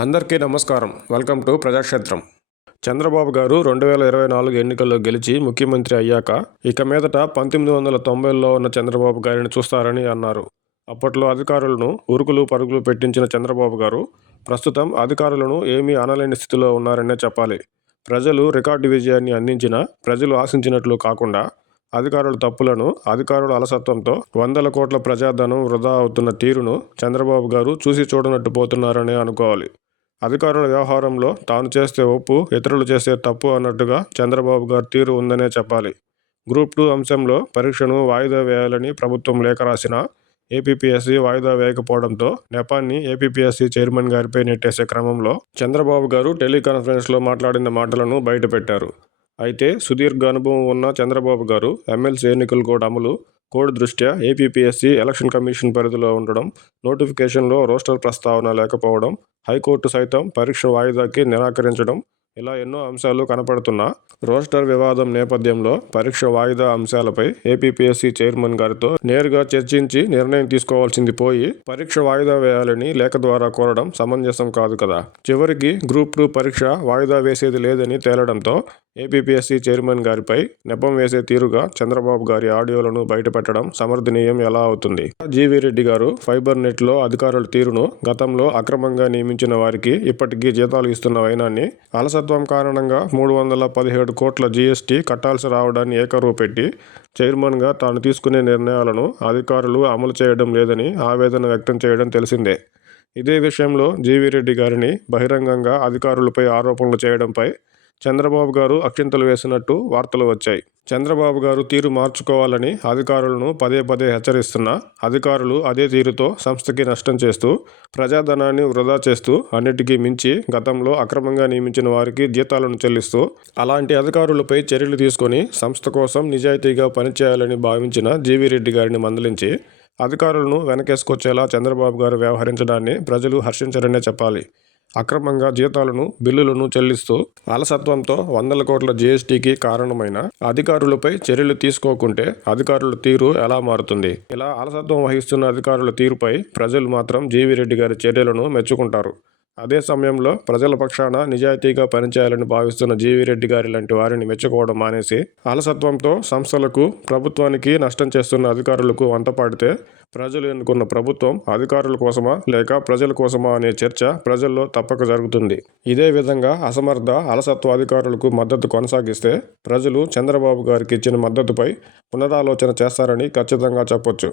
అందరికీ నమస్కారం. Welcome to ప్రజాక్షేత్రం. Chandrababu గారు 2024 ఎన్నికల్లో గెలిచి ముఖ్యమంత్రి అయ్యాక ఇక మీదట 1990లో ఉన్న చంద్రబాబు గారిని చూస్తారని అన్నారు. అప్పట్లో అధికారులను ఉరుకులు పరుగులు పెట్టించిన చంద్రబాబు గారు ప్రస్తుతం అధికారులను ఏమీ అనలేని స్థితిలో ఉన్నారనే చెప్పాలి. ప్రజలు రికార్డు విజయాన్ని అందించినా ప్రజలు ఆశించినట్లు కాకుండా అధికారుల తప్పులను, అధికారుల అలసత్వంతో వందల కోట్ల ప్రజాధనం వృధా అవుతున్న తీరును చంద్రబాబు గారు చూసి చూడనట్టు పోతున్నారనే అనుకోవాలి. అధికారుల వ్యవహారంలో తాను చేస్తే ఒప్పు, ఇతరులు చేస్తే తప్పు అన్నట్టుగా చంద్రబాబు గారి తీరు ఉందనే చెప్పాలి. గ్రూప్ 2 అంశంలో పరీక్షను వాయిదా వేయాలని ప్రభుత్వం లేఖ రాసినా ఏపీపీఎస్సీ వాయిదా వేయకపోవడంతో నెపాన్ని ఏపీపీఎస్సీ చైర్మన్ గారిపై నెట్టేసే క్రమంలో చంద్రబాబు గారు టెలికాన్ఫరెన్స్లో మాట్లాడిన మాటలను బయటపెట్టారు. అయితే సుదీర్ఘ అనుభవం ఉన్న చంద్రబాబు గారు ఎమ్మెల్సీ ఎన్నికల కోడ్ దృష్ట్యా ఏపీపీఎస్సీ ఎలక్షన్ కమిషన్ పరిధిలో ఉండడం, నోటిఫికేషన్లో రోస్టర్ ప్రస్తావన లేకపోవడం, హైకోర్టు సైతం పరీక్ష వాయిదాకి నిరాకరించడం ఇలా ఎన్నో అంశాలు కనపడుతున్నా రోస్టర్ వివాదం నేపథ్యంలో పరీక్ష వాయిదా అంశాలపై ఏపీపీఎస్సీ చైర్మన్ గారితో నేరుగా చర్చించి నిర్ణయం తీసుకోవాల్సింది పోయి పరీక్ష వాయిదా వేయాలని లేఖ ద్వారా కోరడం సమంజసం కాదు కదా. చివరికి గ్రూప్ 2 పరీక్ష వాయిదా వేసేది లేదని తేలడంతో ఏపీపీఎస్సీ చైర్మన్ గారిపై నెపం వేసే తీరుగా చంద్రబాబు గారి ఆడియోలను బయటపెట్టడం సమర్థనీయం ఎలా అవుతుంది? జీవీ రెడ్డి గారు ఫైబర్ నెట్లో అధికారుల తీరును, గతంలో అక్రమంగా నియమించిన వారికి ఇప్పటికీ జీతాలు ఇస్తున్న వైనాన్ని, అలసత్వం కారణంగా 317 కోట్ల జీఎస్టీ కట్టాల్సి రావడాన్ని ఏకరువు పెట్టి చైర్మన్గా తాను తీసుకునే నిర్ణయాలను అధికారులు అమలు చేయడం లేదని ఆవేదన వ్యక్తం చేయడం తెలిసిందే. ఇదే విషయంలో జీవీ రెడ్డి గారిని బహిరంగంగా అధికారులపై ఆరోపణలు చేయడంపై చంద్రబాబు గారు అక్షింతలు వేసినట్టు వార్తలు వచ్చాయి. చంద్రబాబు గారు తీరు మార్చుకోవాలని అధికారులను పదే పదే హెచ్చరిస్తున్నా అధికారులు అదే తీరుతో సంస్థకి నష్టం చేస్తూ, ప్రజాధనాన్ని వృధా చేస్తూ, అన్నిటికీ మించి గతంలో అక్రమంగా నియమించిన వారికి జీతాలను చెల్లిస్తూ, అలాంటి అధికారులపై చర్యలు తీసుకొని సంస్థ కోసం నిజాయితీగా పనిచేయాలని భావించిన జీవీ రెడ్డి గారిని మందలించి అధికారులను వెనకేసుకొచ్చేలా చంద్రబాబు గారు వ్యవహరించడాన్ని ప్రజలు హర్షించరనే చెప్పాలి. అక్రమంగా జీతాలను, బిల్లులను చెల్లిస్తూ అలసత్వంతో వందల కోట్ల జీఎస్టీకి కారణమైన అధికారులపై చర్యలు తీసుకోకుంటే అధికారుల తీరు ఎలా మారుతుంది? ఇలా అలసత్వం వహిస్తున్న అధికారుల తీరుపై ప్రజలు మాత్రం జీవీ రెడ్డి గారి చర్యలను మెచ్చుకుంటారు. అదే సమయంలో ప్రజల పక్షాన నిజాయితీగా పనిచేయాలని భావిస్తున్న జీవీ రెడ్డి గారి లాంటి వారిని మెచ్చుకోవడం మానేసి అలసత్వంతో సంస్థలకు, ప్రభుత్వానికి నష్టం చేస్తున్న అధికారులకు వంతపాడితే ప్రజలు ఎన్నుకున్న ప్రభుత్వం అధికారుల కోసమా లేక ప్రజల కోసమా అనే చర్చ ప్రజల్లో తప్పక జరుగుతుంది. ఇదే విధంగా అసమర్థ, అలసత్వ అధికారులకు మద్దతు కొనసాగిస్తే ప్రజలు చంద్రబాబు గారికి ఇచ్చిన మద్దతుపై పునరాలోచన చేస్తారని ఖచ్చితంగా చెప్పొచ్చు.